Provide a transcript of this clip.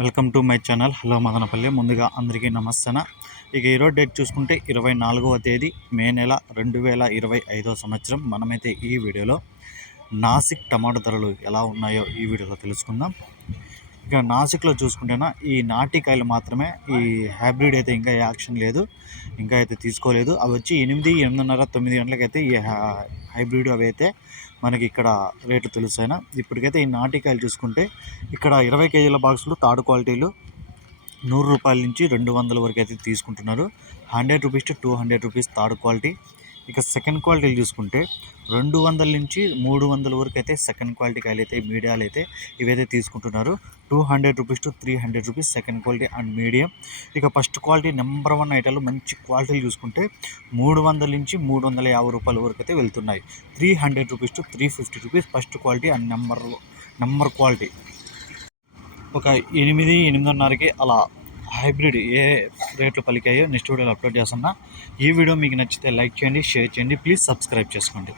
Welcome to my channel. Hello Madanapalle. ముందుగా అందరికీ నమస్తన. ఇక ఈరోజు డేట్ చూసుకుంటే ఇరవై నాలుగవ తేదీ మే నెల రెండు వేల ఇరవై ఐదో సంవత్సరం. మనమైతే ఈ వీడియోలో నాసిక్ టమాటో ధరలు ఎలా ఉన్నాయో ఈ వీడియోలో తెలుసుకుందాం. ఇక నాసిక్లో చూసుకుంటేనా ఈ నాటికాయలు మాత్రమే ఈ హైబ్రిడ్ అయితే ఇంకా యాక్షన్ లేదు. ఇంకా అయితే తీసుకోలేదు. అవి వచ్చి ఎనిమిది ఎనిమిదిన్నర తొమ్మిది గంటలకైతే ఈ హైబ్రిడ్ అవి అయితే మనకి ఇక్కడ రేట్లు తెలుస్తాయినా ఇప్పటికైతే ఈ నాటికాయలు చూసుకుంటే ఇక్కడ ఇరవై కేజీల బాక్సులు తాడు క్వాలిటీలు నూరు రూపాయల నుంచి రెండు వందల వరకు అయితే తీసుకుంటున్నారు. Hundred rupees to two hundred rupees third quality. ఇక సెకండ్ క్వాలిటీలు చూసుకుంటే రెండు వందల నుంచి మూడు వందల వరకు అయితే సెకండ్ క్వాలిటీ కాయలు అయితే మీడియాలు అయితే ఇవైతే తీసుకుంటున్నారు. Two hundred rupees to three hundred rupees second quality and medium ఇక ఫస్ట్ క్వాలిటీ నెంబర్ వన్ ఐటాలు మంచి క్వాలిటీలు చూసుకుంటే మూడు వందల నుంచి మూడు వందల యాభై రూపాయల వరకు అయితే వెళ్తున్నాయి. Three hundred rupees to three fifty rupees first quality and number number quality ఒక ఎనిమిది ఎనిమిదిన్నరకి అలా హైబ్రిడ్ ఏ రేట్లు పలికాయో నెక్స్ట్ వీడియోలో అప్లోడ్ చేస్తున్నా. ఈ వీడియో మీకు నచ్చితే లైక్ చేయండి షేర్ చేయండి. ప్లీజ్ సబ్స్క్రైబ్ చేసుకోండి.